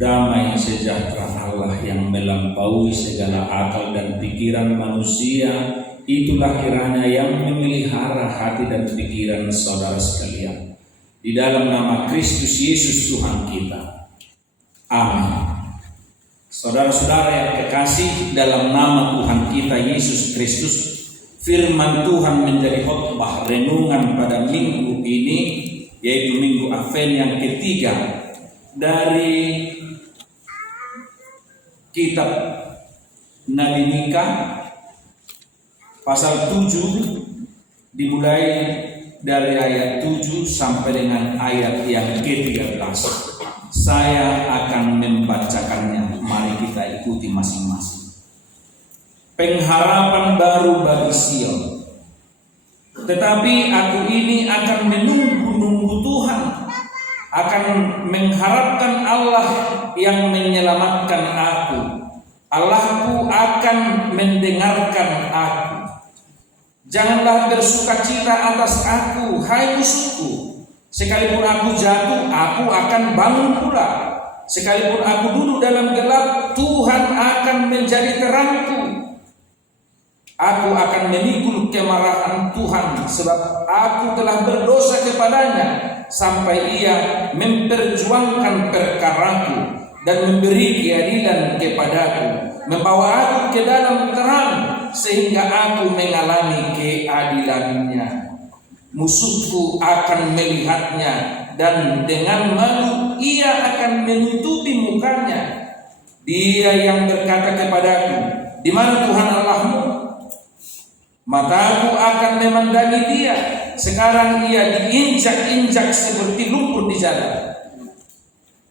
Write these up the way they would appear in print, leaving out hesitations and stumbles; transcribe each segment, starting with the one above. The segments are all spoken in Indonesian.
Damai sejahtera Allah yang melampaui segala akal dan pikiran manusia, itulah kiranya yang memelihara hati dan pikiran saudara sekalian. Di dalam nama Kristus Yesus Tuhan kita. Amin. Saudara-saudara yang kekasih, dalam nama Tuhan kita Yesus Kristus, firman Tuhan menjadi khotbah renungan pada minggu ini, yaitu Minggu Advent yang ketiga dari kitab Nabi Mika pasal 7, dimulai dari ayat 7 sampai dengan ayat yang ke-13. Saya akan membacakannya, mari kita ikuti masing-masing. Pengharapan baru bagi Sion. Tetapi aku ini akan menunggu-nunggu Tuhan, akan mengharapkan Allah yang menyelamatkan aku. Allahku akan mendengarkan aku. Janganlah bersukacita atas aku, hai musuhku. Sekalipun aku jatuh, aku akan bangun pula. Sekalipun aku duduk dalam gelap, Tuhan akan menjadi terangku. Aku akan memikul kemarahan Tuhan, sebab aku telah berdosa kepadanya, sampai Ia memperjuangkan perkaraku dan memberi keadilan kepadaku, membawa aku ke dalam terang, sehingga aku mengalami keadilannya. Musuhku akan melihatnya, dan dengan malu ia akan menutupi mukanya. Dia yang berkata kepadaku, di mana Tuhan Allahmu? Mataku akan memandangi dia. Sekarang ia diinjak-injak seperti lumpur di jalan.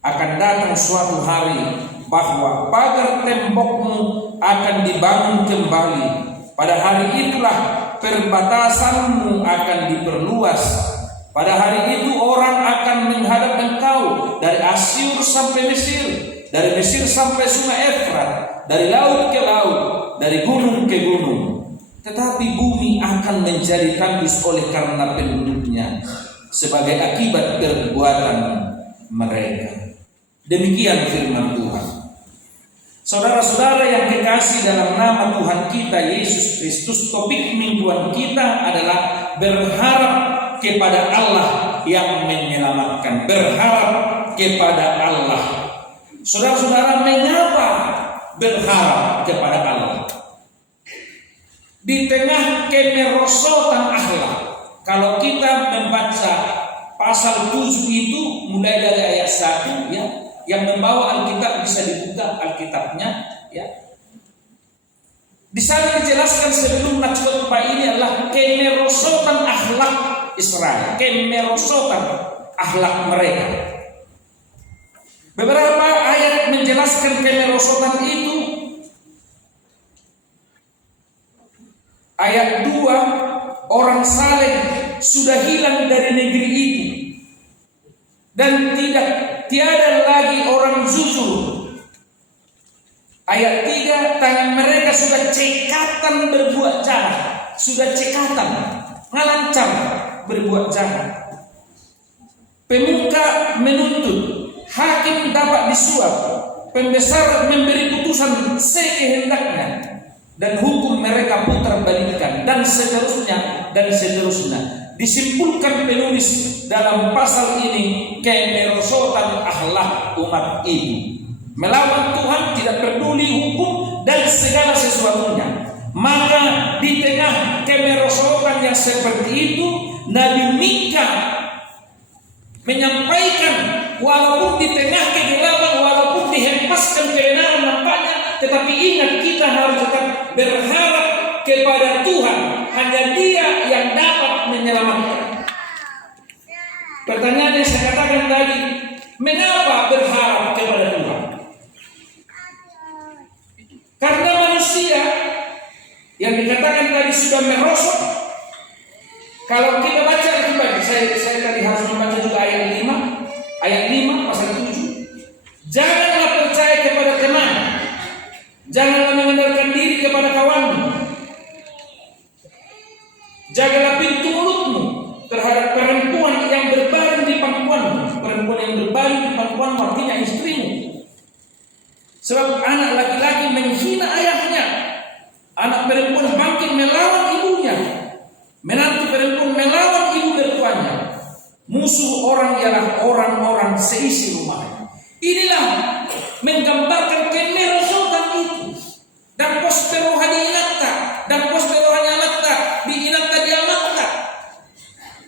Akan datang suatu hari bahwa pagar tembokmu akan dibangun kembali. Pada hari itulah perbatasanmu akan diperluas. Pada hari itu orang akan menghadap engkau dari Asyur sampai Mesir, dari Mesir sampai Sungai Efrat, dari laut ke laut, dari gunung ke gunung. Tetapi bumi akan menjadi tandus oleh karena penduduknya, sebagai akibat perbuatan mereka. Demikian firman Tuhan. Saudara-saudara yang kekasih dalam nama Tuhan kita Yesus Kristus, topik mingguan kita adalah berharap kepada Allah yang menyelamatkan. Berharap kepada Allah. Saudara-saudara, mengapa berharap kepada Allah? Di tengah kemerosotan akhlak, kalau kita membaca pasal 7 itu mulai dari ayat 1, ya, yang membawa Alkitab bisa dibuka Alkitabnya, ya. Di sana dijelaskan sebelum khotbah ini adalah kemerosotan akhlak Israel, kemerosotan akhlak mereka. Beberapa ayat menjelaskan kemerosotan itu. Ayat 2, orang saleh sudah hilang dari negeri itu, dan tiada lagi orang jujur. Ayat 3, tangan mereka sudah cekatan berbuat jahat, sudah cekatan, ngalancam berbuat jahat. Pemuka menuntut, hakim dapat disuap, pembesar memberi putusan sekehendaknya, dan hukum mereka putar balikan, dan seterusnya dan seterusnya. Disimpulkan penulis dalam pasal ini kemerosotan akhlak umat ini, melawan Tuhan, tidak peduli hukum dan segala sesuatunya. Maka di tengah kemerosotan yang seperti itu, Nabi Mika menyampaikan, walaupun di tengah kegelapan, walaupun dihempaskan kebenaran nampaknya, tetapi ingat, kita harus tetap berharap kepada Tuhan. Hanya Dia yang dapat menyelamatkan. Pertanyaan yang saya katakan tadi, mengapa berharap kepada Tuhan? Karena manusia yang dikatakan tadi sudah merosot. Kalau kita baca kembali, saya tadi harus membaca juga ayat 5 pasal 7. Janganlah percaya kepada teman, janganlah mengandalkan diri kepada kawanmu. Jagalah pintu mulutmu terhadap perempuan yang berbaring di pangkuanmu. Perempuan yang berbaring di pangkuanmu artinya istrimu. Sebab anak laki-laki menghina ayahnya, anak perempuan bangkit melawan ibunya, menantu perempuan melawan ibu mertuanya. Musuh orang ialah orang-orang seisi rumahnya. Inilah menggambarkan kemerosotan itu. Dan posteroha di inakta, dan posteroha nyalakta, di inakta dia makta.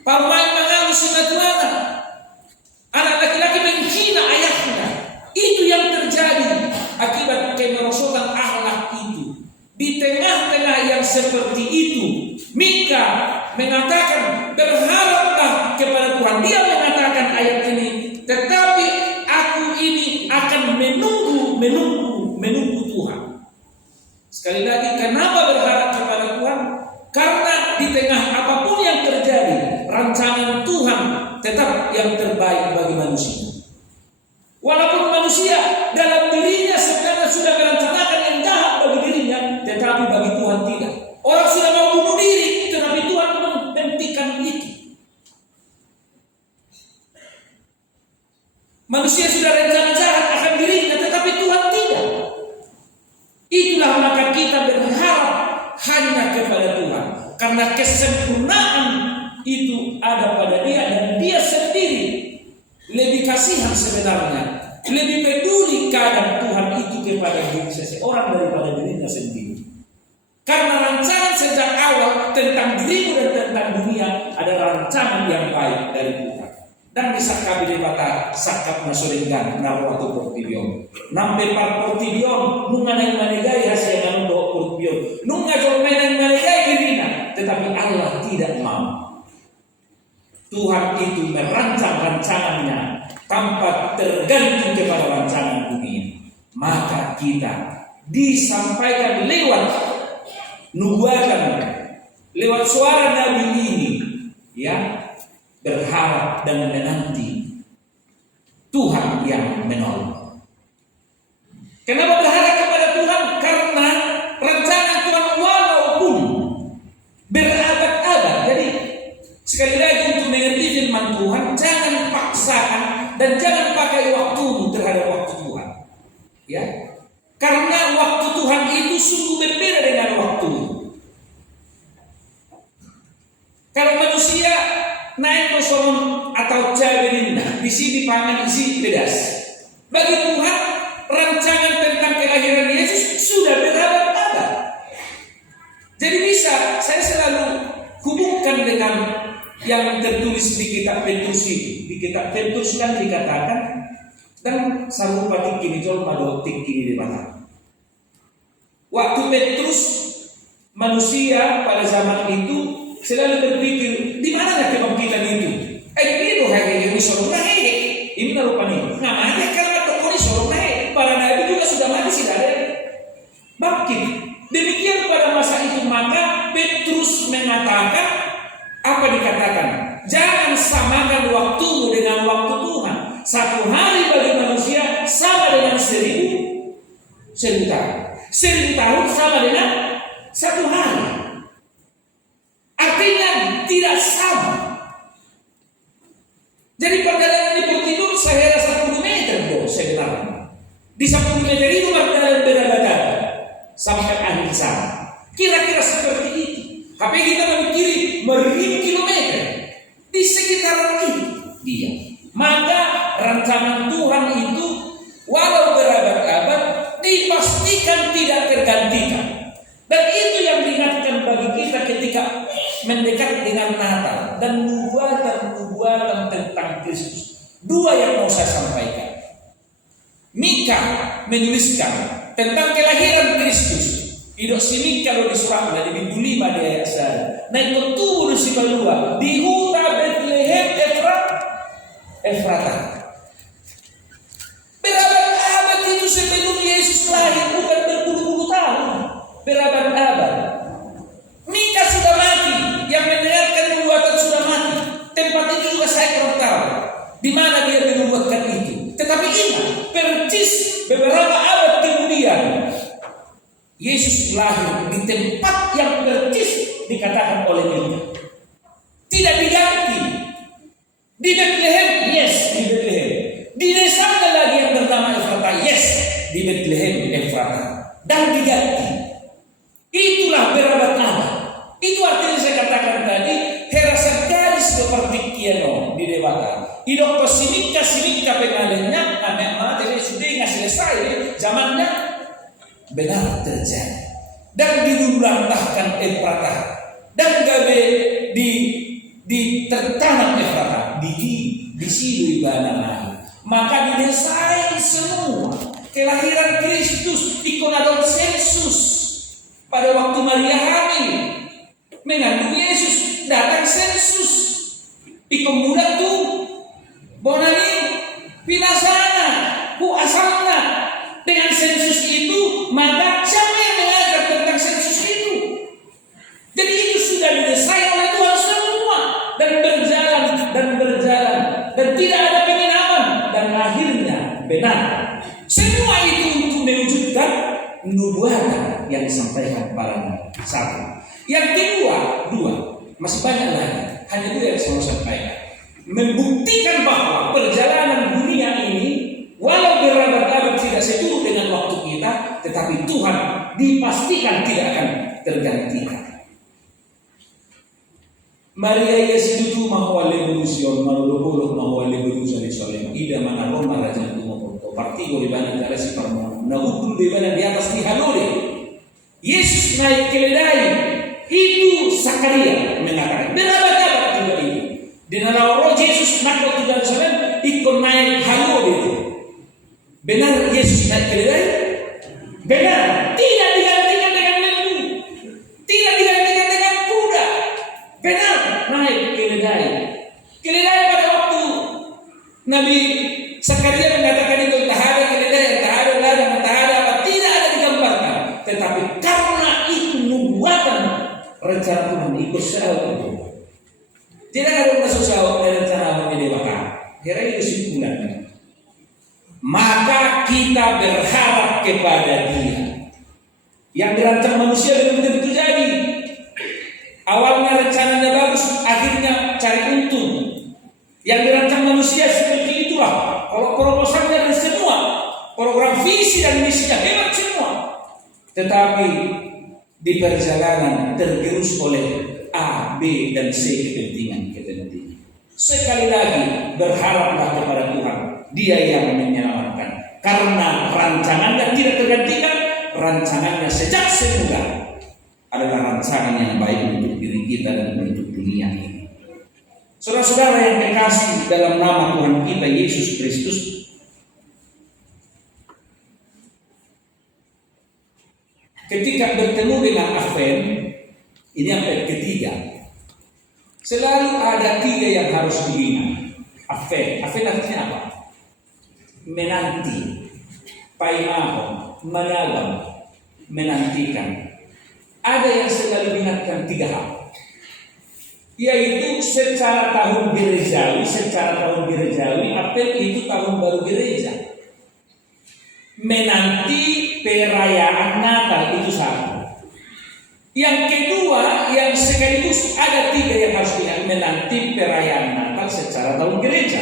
Pamain mengalu sinatuana. Anak laki-laki menghina ayahnya. Itu yang terjadi akibat kemerosotan akhlak itu. Di tengah-tengah yang seperti itu, Mika mengatakan, berharaplah kepada Tuhan. Dia mengatakan ayat ini, tetapi aku ini akan menunggu Tuhan. Sekali lagi, kenapa berharap kepada Tuhan? Karena di tengah apapun yang terjadi, rancangan Tuhan tetap yang terbaik bagi manusia. Walaupun manusia dalam dirinya sebenarnya sudah merencanakan yang jahat bagi dirinya, tetapi bagi Tuhan tidak. Orang sudah mau bunuh diri, tetapi Tuhan menghentikan itu. Manusia sudah rencana jahat akan dirinya, tetapi Tuhan tidak. Itulah maka kita berharap hanya kepada Tuhan, karena kesempurnaan itu ada pada Dia, dan Dia sendiri lebih kasihan sebenarnya, lebih peduli keadaan Tuhan itu kepada diri seseorang daripada dirinya sendiri. Karena rancangan sejak awal tentang dirimu dan tentang dunia adalah rancangan yang baik dari Tuhan. Dan bisa kami debata sakap nasoringgan na waktu portibion. Nampe par portibion nunga nang manegai hasil yang do portibion. Nunga jol menang manegai dirinya, tetapi Allah tidak mau. Tuhan itu merancang rancangannya tanpa tergantung kepada rancangan dunia. Maka kita disampaikan lewat nubuatan, lewat suara Nabi ini, ya, berharap dan menanti Tuhan yang menolong. Kenapa berharap kepada Tuhan? Karena rancangan Tuhan walaupun berabad-abad. Jadi sekali lagi untuk mengerti firman Tuhan, jangan paksakan dan jangan pakai waktumu terhadap waktu Tuhan. Ya, karena waktu Tuhan itu sungguh berbeda dengan waktu. Kalau manusia naik ke sono atau cawirinda, di sini pangan isi bedas. Bagi Tuhan, rancangan tentang kelahiran Yesus sudah berabad-abad. Jadi bisa saya selalu hubungkan dengan yang tertulis di kitab Petrus ini. Di kitab Petrus kan dikatakan, dan sanggup patik kini jol madotik kini di mana. Waktu Petrus, manusia pada zaman itu selalu berpikir, di mana kebangkitan itu? Ini hari ini sorong naik. Ini naruh panik. Namanya karena toko ini sorong naik. Para nabi juga sudah mati sudah ada bangkit. Demikian pada masa itu maka Petrus mengatakan, apa dikatakan? Jangan samakan waktumu dengan waktu Tuhan. Satu hari bagi manusia sama dengan 1000 tahun. 1000 tahun sama dengan satu hari. Artinya tidak sama. Jadi perjalanan di Portidur saya rasa 10 meter sebenarnya. Di 10 meter itu perjalanan berabad-abad sampai akhir sana. Kira-kira seperti itu. Tapi kita memikiri meribu kilometer di sekitaran itu dia. Maka rancangan Tuhan itu walau berabad-abad dipastikan tidak tergantikan. Dan itu yang diingatkan bagi kita ketika mendekat dengan Natal dan nubuatan tentang Kristus. Dua yang mau saya sampaikan. Mika menuliskan tentang kelahiran Kristus. Idok sini kalau di surat di minggu 5 di ayat 1. Nah itu turun si balua di huta Bethlehem Efrata. Berabad-abad itu sebelum Yesus lahir, bukan berpuluh-puluh tahun. Berabad-abad. Mika sudah mati, yang mendengarkan nubuatan sudah mati. Tempat itu juga saya kurang tahu di mana dia menubuatkan itu. Tetapi ingat, percis beberapa abad kemudian Yesus lahir di tempat yang percis dikatakan oleh Mika. Tidak diganti. Di Bethlehem, yes, di Bethlehem. Di desa lagi yang bernama Efrata, yes. di Bethlehem Efrata dan diganti. Itulah berabad-abad. Itu artinya saya katakan tadi, herasan garis seperti kiano di dewata. Idok simika pengalihnya, memang jadi sudah nggak selesai zamannya benar terjadi dan dilulantahkan Efrata dan gabe di tertanam Efrata di situ ibadah. Maka didesain semua kelahiran Kristus ikon adon sensus pada waktu Maria hamil mengandung Yesus datang sensus ikon muda tuh bonani pinasana ku asalna dengan sensus itu maka siapa yang mengajar tentang sensus itu? Jadi itu sudah didesain oleh Tuhan semua dan berjalan dan tidak ada penginapan dan akhirnya benar. Semua itu untuk mewujudkan nubuatan yang disampaikan para nabi. Satu. Yang kedua, masih banyak lagi. Hanya dua yang saya sampaikan. Membuktikan bahwa perjalanan dunia ini walau berabad-abad tidak seturut dengan waktu kita, tetapi Tuhan dipastikan tidak akan tergantikan. Maria yasidutu mahwale berusion marulopolo mahwale berusia di Solem ida mana Roma raja tumo partigo di mana cara si parmo na utul di mana di atas di halore Yesus naik keledai itu Sakaria mengatakan berabad-abad juga itu di nalawro Yesus naik waktu dari Solem ikut naik halore itu benar Yesus naik keledai benar tidak digantikan dengan lembu tidak digantikan dengan kuda benar naik keledai pada waktu Nabi Sakaria mengatakan itu tahada keledai, tahada ladang, tahada apa tidak ada digambarkan, tetapi karena itu nubuatan rencana Tuhan ikut sahut itu tidak ada masuk sahut dan rencana Allah dewata. Kira itu kesimpulannya. Maka kita berharap kepada Dia yang dirancang manusia belum tentu jadi. Awalnya rencananya bagus, akhirnya cari untung. Yang dirancang manusia seperti itulah. Kalau proposalnya dan semua, program visi dan misinya hebat semua. Tetapi di perjalanan tergerus oleh A, B, dan C kepentingan. Sekali lagi berharaplah kepada Tuhan. Dia yang menyelamatkan. Karena rancangannya tidak tergantikan. Rancangannya sejak semula adalah rancangan yang baik untuk diri kita dan untuk dunia ini. Saudara-saudara yang dikasih dalam nama Tuhan kita Yesus Kristus, ketika bertemu dengan Advent, ini Advent ketiga, selalu ada tiga yang harus diingat. Advent artinya apa? Menanti, paimaho, menawang, menantikan. Ada yang selalu diingatkan tiga hal, yaitu secara tahun gerejawi, Advent itu tahun baru gereja. Menanti perayaan Natal itu satu. Yang kedua, yang sekaligus ada tiga yang harus diingat, menanti perayaan Natal secara tahun gereja.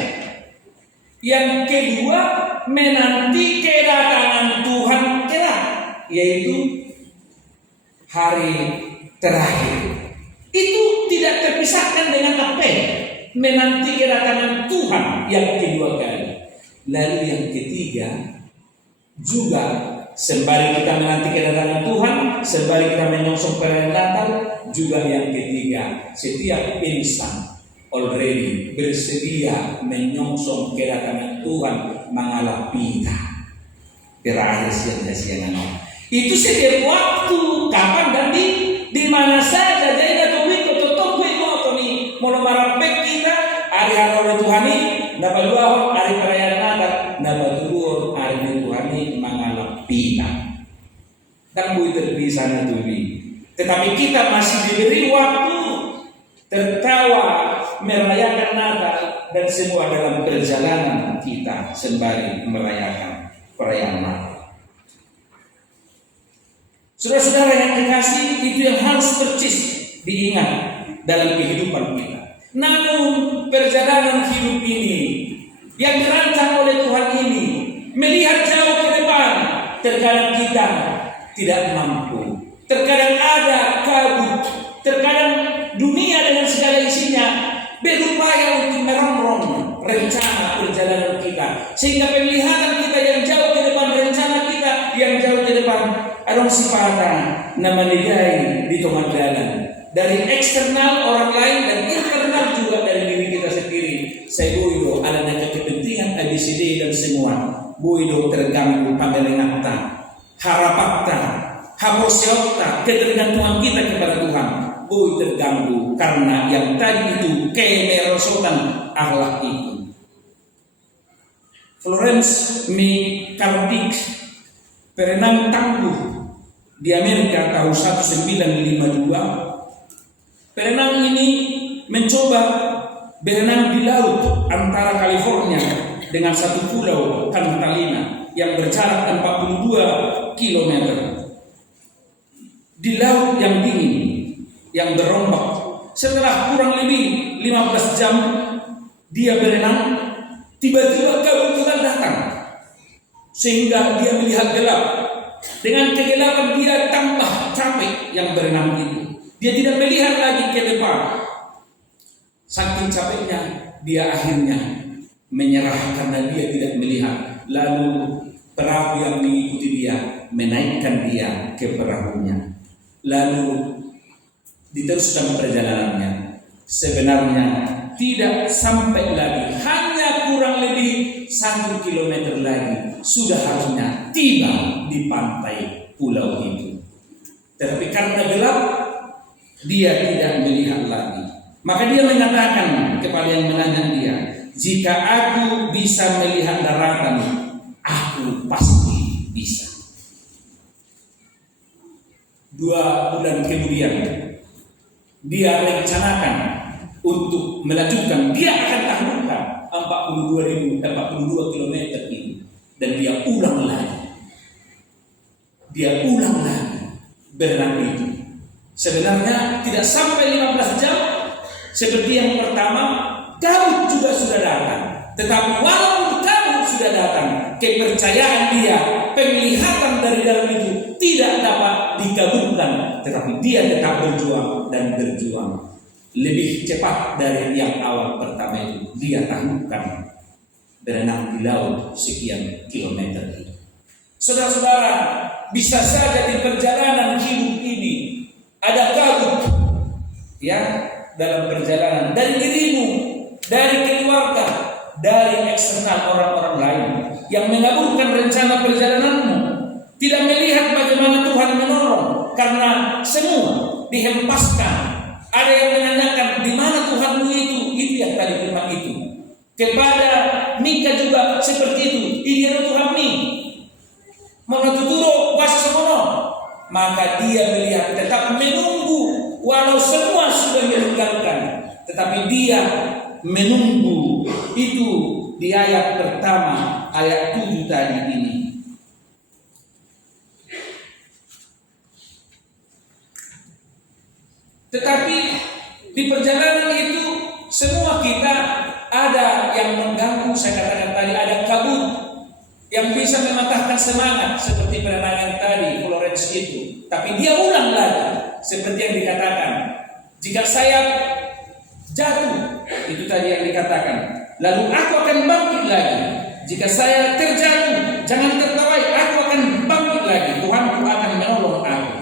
Yang kedua, menanti kedatangan Tuhan kelak, yaitu hari terakhir. Itu tidak terpisahkan dengan apa? Menanti kedatangan Tuhan yang kedua kali. Lalu yang ketiga juga sembari kita menanti kedatangan Tuhan, sembari kita menyongsong perayaan Natal, juga yang ketiga setiap insan already bersedia menyongsong kedatangan Tuhan mengalami kita terakhir siang-siang. Itu setiap waktu, kapan dan di mana saja. Jadi mau marapek kita hari-hari Tuhan ini nabaluahon hari perayaan Natal nabaluahon hari Tuhan ini mengalami kita dan bui terpisah naturi. Tetapi kita masih diberi waktu tertawa merayakan Natal dan semua dalam perjalanan kita sembari merayakan perayaan Natal. Saudara-saudara yang dikasih, itu yang harus percis diingat dalam kehidupan kita. Namun perjalanan hidup ini yang dirancang oleh Tuhan ini melihat jauh ke depan, terkadang kita tidak mampu, terkadang ada kabut, terkadang dunia dengan segala isinya berupaya untuk merongrong rencana perjalanan kita, sehingga penglihatan kita yang jauh ke depan, rencana kita yang jauh ke depan adong sifatan namanigai di tengah jalan dari eksternal orang lain dan internal juga dari diri kita sendiri. Saya boido ada kepentingan ABCD dan semua boido terganggu pandelengata, harapakta, haposiokta, ketergantungan kita kepada Tuhan boy terganggu karena yang tadi itu kemerosotan akhlak itu. Florence McCarthy, perenang tangguh di Amerika tahun 1952. Perenang ini mencoba berenang di laut antara California dengan satu pulau Catalina yang berjarak 42 km. Di laut yang dingin, yang berombak. Setelah kurang lebih 15 jam dia berenang, tiba-tiba kabut Tuhan datang sehingga dia melihat gelap. Dengan kegelapan dia tambah capek yang berenang itu. Dia tidak melihat lagi ke depan. Saking capeknya dia akhirnya menyerah karena dia tidak melihat. Lalu perahu yang mengikuti dia menaikkan dia ke perahunya. Lalu diteruskan perjalanannya. Sebenarnya tidak sampai lagi, hanya kurang lebih 1 kilometer lagi sudah harusnya tiba di pantai pulau itu. Tetapi karena gelap dia tidak melihat lagi. Maka dia mengatakan kepada yang menanya dia, jika aku bisa melihat daratan, aku pasti bisa. 2 bulan kemudian dia rencanakan untuk melanjutkan, dia akan taklukkan 42 km ini, dan dia ulang lagi berenang itu. Sebenarnya tidak sampai 15 jam seperti yang pertama, kabut juga sudah datang. Tetapi walaupun kabut sudah datang, kepercayaan dia, penglihatan dari dalam itu tidak dapat dikabulkan, tetapi dia tetap berjuang dan berjuang lebih cepat dari yang awal pertama itu. Dia taklukkan berenang di laut sekian kilometer itu. Saudara-saudara, bisa saja di perjalanan hidup ini ada kabut ya dalam perjalanan dari dirimu, dari keluarga, dari eksternal orang-orang lain yang mengaburkan rencana perjalananmu, tidak melihat bagaimana Tuhan menolong karena semua dihempaskan. Ada yang menanyakan di mana Tuhanmu itu yang tadi firman itu. Kepada Mika juga seperti itu. Ini Tuhan mi. Menuturo bahasa semono. Maka dia melihat tetap menunggu walau semua sudah meninggalkan, tetapi dia menunggu. Itu di ayat pertama, ayat 7 tadi ini. Tetapi di perjalanan itu semua kita ada yang mengganggu. Saya katakan tadi ada kabut yang bisa mematahkan semangat seperti penerangan tadi Florence itu. Tapi dia ulang lagi seperti yang dikatakan, jika saya jatuh, itu tadi yang dikatakan, lalu aku akan bangkit lagi. Jika saya terjatuh, jangan tertawai, aku akan bangkit lagi. Tuhanku akan menolong aku.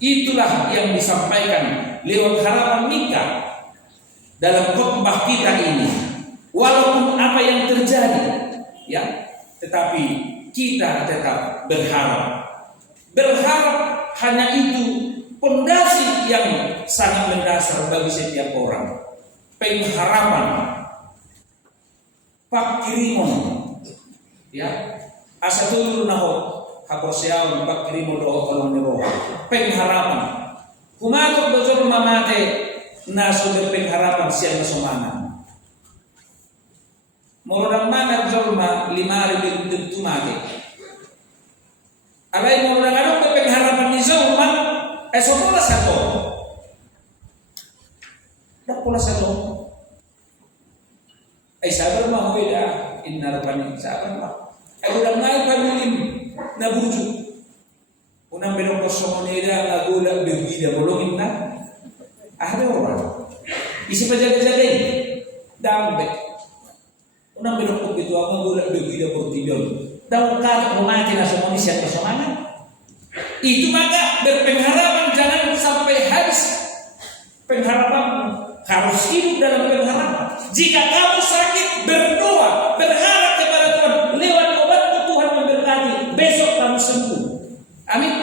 Itulah yang disampaikan lewat harapan Mika dalam khotbah kita ini. Walaupun apa yang terjadi, ya, tetapi kita tetap berharap. Berharap hanya itu pondasi yang sangat mendasar bagi setiap orang. Pengharapan. Pak Kirimon, ya, asatul naho haposiaun Pak Kirimon doa kalau niroh. Pengharapan. Kumatok bocor mamate naso berpengharapan siang semangat. Morodang mana jolma 5.000 tentu mati. Alai morodang ada berpengharapan di jolma esok pola satu. Dak pola satu. Sabar mah beda. Inna rabbani sabar mah. Udah naik pamulim na burju. songoneda ngagula berbeda bolongin na. Ada orang isi pajaga-jaga ini dambe. Unang binukog itu ang ngagula berbeda portibyon. Daun ka rumati na sumoni siya kesomangan. Itu maka berpengharapan jangan sampai habis pengharapan, harus hidup dalam pengharapan. Jika kamu sakit, berdoa, berharap kepada Tuhan. Lewat obatmu Tuhan memberkati. Besok kamu sembuh. Amin.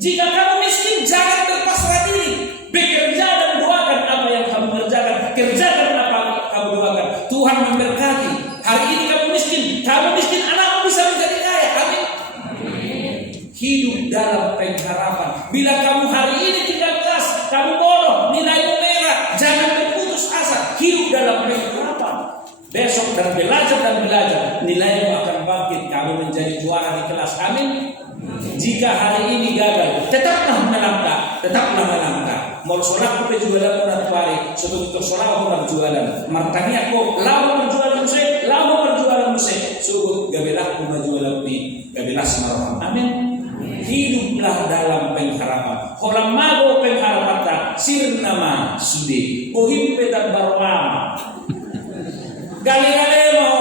Jika kamu miskin, jangan berpasrah diri. Bekerja dan doakan apa yang kamu kerjakan. Kerjakan apa yang kamu doakan. Tuhan memberkati. Hari ini kamu miskin, anakmu bisa menjadi kaya. Amin. Hidup dalam pengharapan. Bila kamu hari ini tinggal kelas, kamu bodoh, nilaimu merah, jangan berputus asa. Hidup dalam pengharapan. Besok dan belajar, nilaimu akan bangkit. Kamu menjadi juara di kelas. Amin. Jika hari ini gagal, tetaplah melangkah. Mau sholat kita jualan orang tuari, sebelum sholat orang jualan. Martanya aku lama berjualan musik, suruh gabelah aku berjualan di gabelah semarang. Amin. Hiduplah dalam pengharapan. Orang mago pengharapan tak sirnama sudi. Bohimpe dan barwama. Gali-gali mau.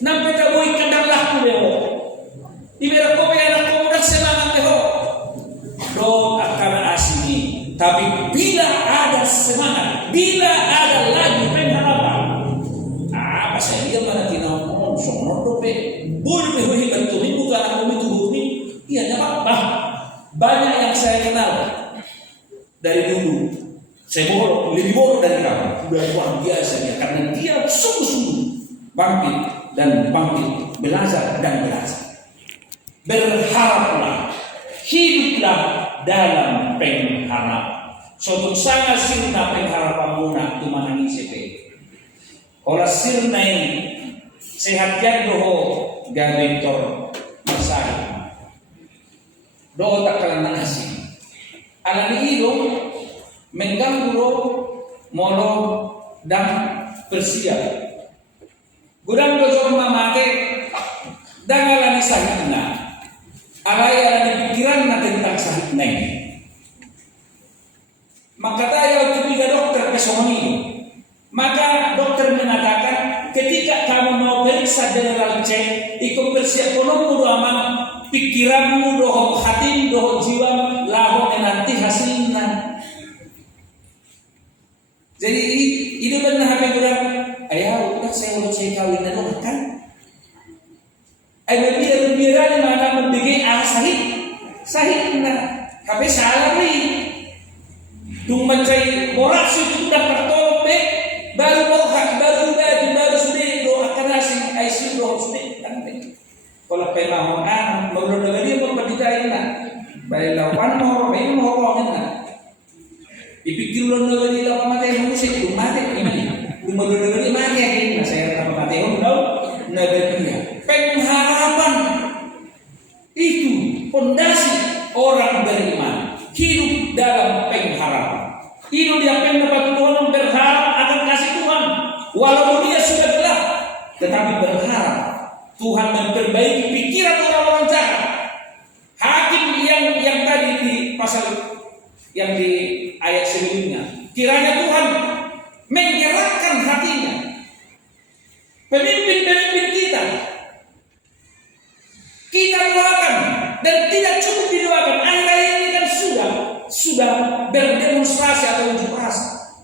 Nampai kabui kadanglah kuleho. Ibera ko anak ko mudah semangat leho. Dong akan asini. Tapi bila ada semangat, bila ada lagi pengharapan. Apa saya mana tinau sono dope. Boleh behohi bantu bukan aku itu bumi. Iya, tidak apa-apa. Banyak yang saya kenal dari dulu. Saya lebih bodoh dari kamu. Sudah luar biasa dia. Karena dia sungguh-sungguh bangkit, belajar dan belajar. Berharaplah, hiduplah dalam pengharapan. Suatu sangat sirna pengharapan muna tumanangi sepe. Olah sirna ini sehat jandoho gabentor masalah. Doa tak kalah nasi. Alami itu mengganggu molo dan bersiap. Gudang dojong mamake dan alami sahihna. Alai alami pikiran na tentang sahihna. Maka tayo ketiga dokter kesomoni. Maka dokter mengatakan ketika kamu mau periksa general check, ikut bersiap kono aman. Pikiranmu doho hati doho jiwa laho nanti hasilnya. Jadi itu benar HP bilang, ayah udah saya mau cek kawin dulu kan? Ayah biar mana membikin sahih na HP salah nih. Tung mencari morat sudah tertolong be baru sudah doakan hasil ICU doho sudah kan? Kalau pemahaman menurut dia memperditain lah. Baiklah, wan mau na. Dipikir ulun dia apa mati musik mati ini. Menurut dia mati ini. Saya apa mati dia. Pengharapan itu pondasi orang beriman. Hidup dalam pengharapan. Hidup yang mendapat Tuhan berharap akan kasih Tuhan. Walaupun dia sudah gelap, tetapi berharap Tuhan memperbaiki pikiran orang-orang jahat. Hakim yang tadi di pasal yang di ayat sebelumnya, kiranya Tuhan menggerakkan hatinya. Pemimpin-pemimpin kita doakan dan tidak cukup didoakan. Akhir-akhir ini kan sudah berdemonstrasi atau unjuk rasa.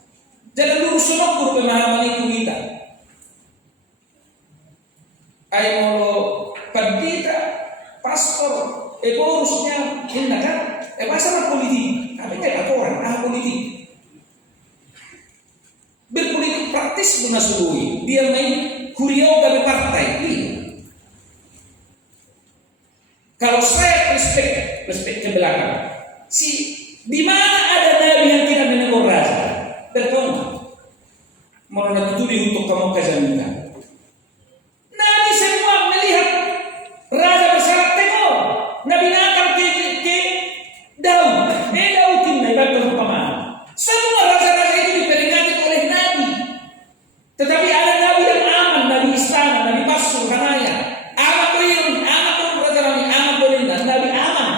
Jadi lurus semua pemahaman itu kita. Ayo pendeta, paspor, urusnya ini kan, masalah politik. Tapi tidak orang politik. Berpolitik praktis menasului. Dia main kuriau dari partai. Kalau saya respect ke belakang, di mana ada nabi yang tidak menegur raja? Bertemu. Mau dituduh untuk kamu kejaminkan. Nabi semua melihat raja bersalah tegur. Nabi nakal ke Daud. Daud ini ibarat perumpamaan. Semua raja-raja itu diperingati oleh Nabi. Tetapi ada Nabi yang aman, Nabi istana, Nabi Basur, Hanaya. Amat boleh raja Nabi, amat boleh Nabi aman.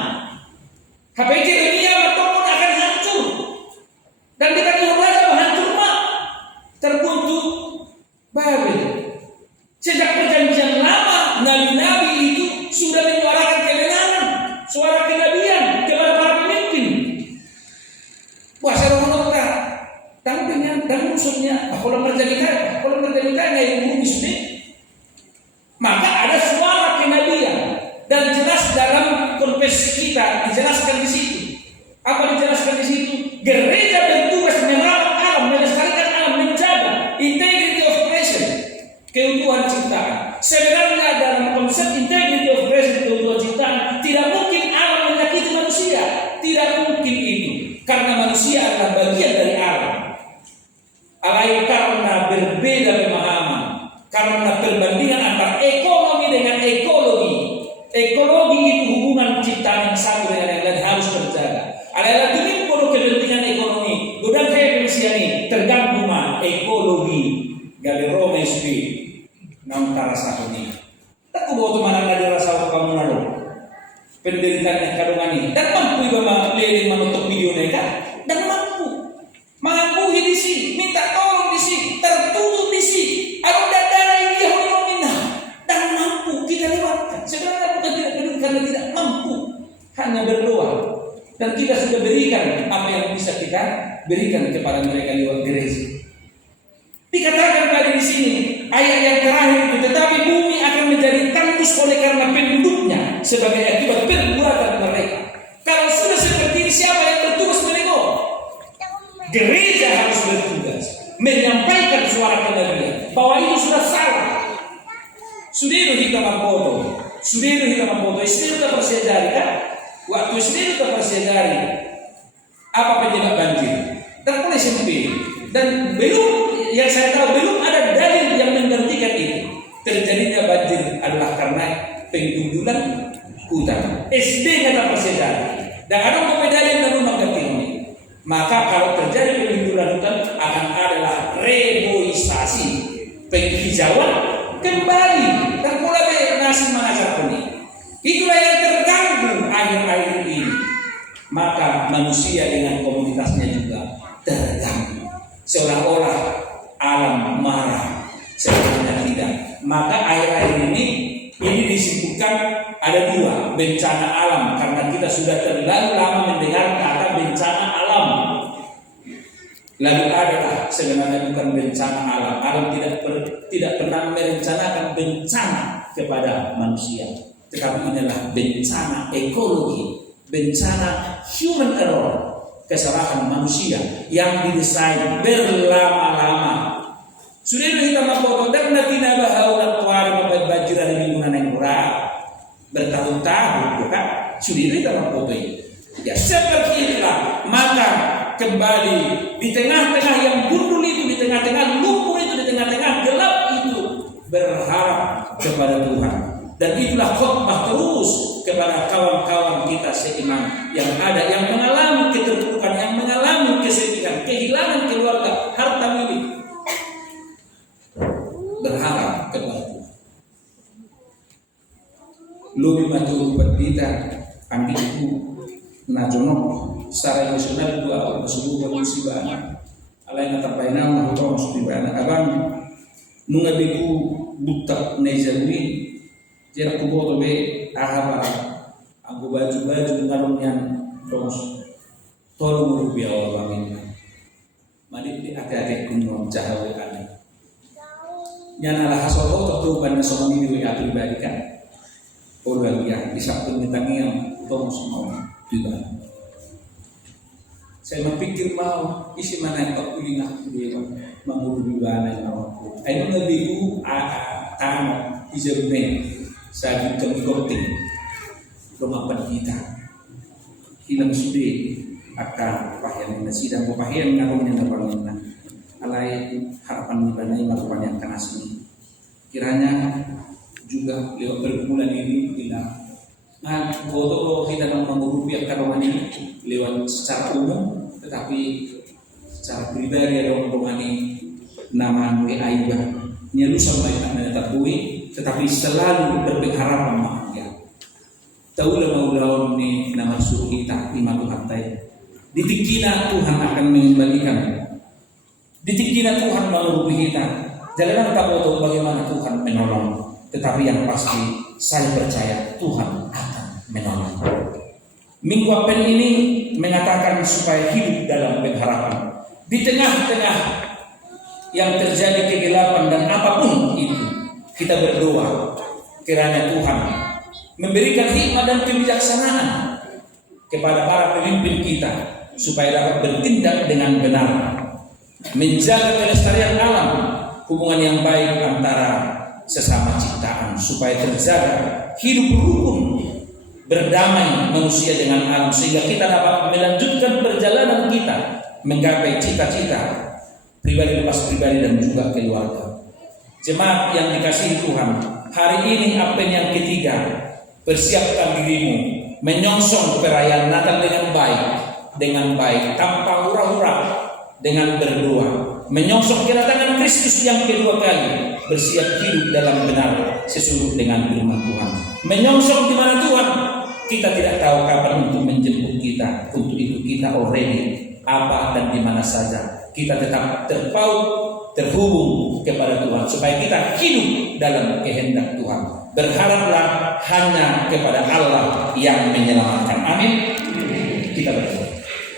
sudah menyuarakan kebenaran, suara kenabian kepada para pemimpin. Wah, saya mau nota. Dan maksudnya, kalau terjadi yang bumi sudah, maka ada suara kenabian dan jelas dalam konfesi kita dijelaskan di situ. Apa dijelaskan di situ? Gereja bertugas merawat alam, melestarikan alam, menjaga integrity of creation, keutuhan ciptaan. Sebenarnya dalam konsep integrity of creation, keutuhan ciptaan, tidak mungkin alam menyakiti manusia. Tidak mungkin itu, karena manusia adalah bagian dari alam. Alai karena berbeda pemahaman, karena perbandingan antara ekonomi dengan ekologi. Ekologi itu hubungan ciptaan yang satu dengan yang lain harus terjaga. Adalah demi kepentingan ekonomi. Godang kayak manusia ini terganggu mah ekologi. Gale Roma SP nam tarasa ini. Tak kubo tu mana ada rasa kamu nado. Penderitaan yang kadungan ini. Dan mampu iba leleng menutup video mereka. Dan mampu di sini, minta tolong di sini, tertutup di sini. Aku darah ini yang dan mampu kita lewatkan. Sebenarnya bukan tidak peduli karena tidak mampu, hanya berdoa. Dan kita sudah berikan apa yang bisa kita berikan kepada mereka lewat gereja. Dikatakan tadi di sini ayat yang terakhir itu, tetapi bumi akan menjadi tandus oleh karena penduduknya sebagai akibat perbuatan mereka. Kalau sudah seperti ini, siapa yang bertugas menego? Gereja harus bertugas menyampaikan suara kenabian bahwa itu sudah salah. Sudah itu kita mampu, istilah terpersedari kan? Waktu istilah terpersedari apa penyebab banjir? Dan mulai sempit. Dan belum, yang saya tahu belum ada dalil yang menggantikan itu. Terjadinya banjir adalah karena penggundulan hutan. SD-nya terpersedari. Dan ada dalil yang menggantikan ini. Maka kalau terjadi penggundulan hutan akan adalah reboisasi, penghijauan kembali dan mulai nasi mengajar ini. Itulah yang terganggu akhir-akhir ini. Maka manusia dengan komunitasnya juga terganggu. Seolah-olah alam marah, sebenarnya tidak. Maka akhir-akhir ini disebutkan ada dua bencana alam karena kita sudah terlalu lama mendengar kata bencana alam. Lalu adalah sebenarnya bukan bencana alam. Alam tidak pernah merencanakan bencana kepada manusia. Tetapi inilah bencana ekologi, bencana human error, kesalahan manusia yang didesain berlama-lama. Sudah kita mapoto dan nanti nabah haulat tuari mabaj dari lingkungan yang murah bertahun-tahun, bukan? Sudah kita mapoto ini. Ya seperti itulah. Maka kembali di tengah-tengah yang gundul itu, di tengah-tengah lumpur itu, di tengah-tengah gelap itu berharap kepada Tuhan. Dan itulah khotbah terus kepada kawan-kawan kita seiman yang ada, yang mengalami keterpurukan, yang mengalami kesedihan, kehilangan keluarga, harta milik. Berharap kepada Tuhan. Lebih maju berbeda, ambil itu najonok secara emosional dua sebuah musibah. Alain terpainal mahutong musibah. Abang nungabiku buta nejalui. Jera kubo tobe ahaba aku baju ngalung yang terus tolong rupiah orang ini. Mari di akhir-akhir kuno cahawe kami. Nyana lah hasolo tuh ban sama ini wa pribadi kan. Orang yang bisa pengitangi yang tolong semua juga. Saya berpikir mau isi mana yang tak kulina dia mengurus juga anak aku. Ayo lebih tamu ijabne. Saya berkonting rumah kita hilang sudi akan pahian sidang pahian ngaruhnya nabarnya alai harapan ibadah melakukan yang keras ini kiranya juga lewat berbulan ini bila foto kita dalam mengurupi karuan ini lewat secara umum tetapi secara pribadi ada orang ini nama Aiba nyelusan baik anda terbuih tetapi selalu berpengharapan bahagia. Taulah maulah ni nama suruh kita lima Tuhan tay. Ditikina Tuhan akan mengembalikan. Ditikina Tuhan menuruti kita. Jangan kita tahu bagaimana Tuhan menolong. Tetapi yang pasti saya percaya Tuhan akan menolong. Minggu Advent ini mengatakan supaya hidup dalam pengharapan. Di tengah-tengah yang terjadi kegelapan dan apapun itu, kita berdoa kiranya Tuhan memberikan hikmat dan kebijaksanaan kepada para pemimpin kita supaya dapat bertindak dengan benar, menjaga kelestarian alam, hubungan yang baik antara sesama ciptaan, supaya terjaga hidup rukun berdamai manusia dengan alam, sehingga kita dapat melanjutkan perjalanan kita menggapai cita-cita pribadi lepas pribadi dan juga keluarga. Jemaat yang dikasihi Tuhan, hari ini Advent yang ketiga, persiapkan dirimu menyongsong perayaan Natal dengan baik, tanpa hura-hura, dengan berdoa, menyongsong kedatangan Kristus yang kedua kali, bersiap hidup dalam benar sesuai dengan firman Tuhan. Menyongsong di mana Tuhan, kita tidak tahu kapan untuk menjemput kita. Untuk itu kita already apa dan di mana saja, kita tetap terpaut, terhubung kepada Tuhan supaya kita hidup dalam kehendak Tuhan. Berharaplah hanya kepada Allah yang menyelamatkan. Amin. Kita berdoa.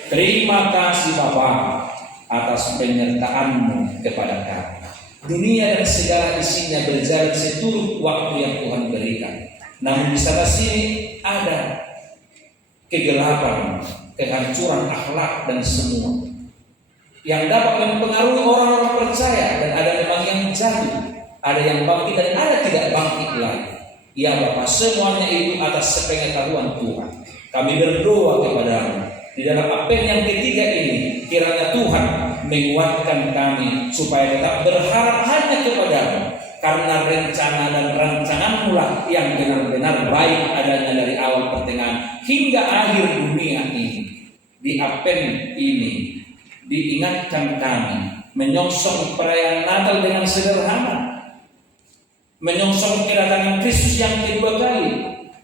Terima kasih Bapa atas penyertaan-Mu kepada kami. Dunia dan segala isinya berjalan seturut waktu yang Tuhan berikan. Namun di sana sini ada kegelapan, kehancuran akhlak dan semua yang dapat mempengaruhi orang-orang percaya, dan ada memang yang jatuh, ada yang bangkit dan ada tidak bangkit lagi. Ya Bapa, semuanya itu atas sepengetahuan Tuhan. Kami berdoa kepada-Mu di dalam Advent yang ketiga ini, kiranya Tuhan menguatkan kami supaya tetap berharap hanya kepada-Mu, karena rencana dan rancangan-Mu lah yang benar-benar baik adanya dari awal pertengahan hingga akhir dunia ini. Di Advent ini diingatkan kami menyongsong perayaan Natal dengan sederhana, menyongsong kedatangan Kristus yang kedua kali,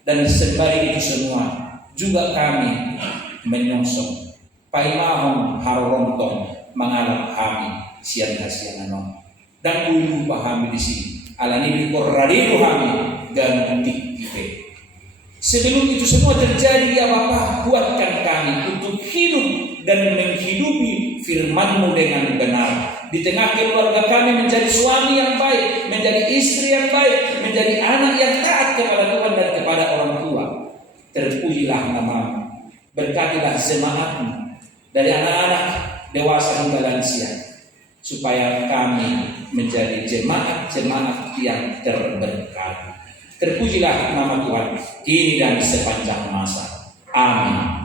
dan sembari itu semua juga kami menyongsong paimahon harorontong mengalap kami siang-siang dan ulu pahami di sini alani bikorradiru kami dan antik kita. Sebelum itu semua terjadi, ya Bapa, kuatkan kami untuk hidup dan menghidupi firman-Mu dengan benar. Di tengah keluarga kami menjadi suami yang baik, menjadi istri yang baik, menjadi anak yang taat kepada Tuhan dan kepada orang tua. Terpujilah nama-Mu, berkatilah jemaat-Mu dari anak-anak dewasa hingga lansia, supaya kami menjadi jemaat-jemaat yang terberkati. Terpujilah nama Tuhan kini dan sepanjang masa. Amin.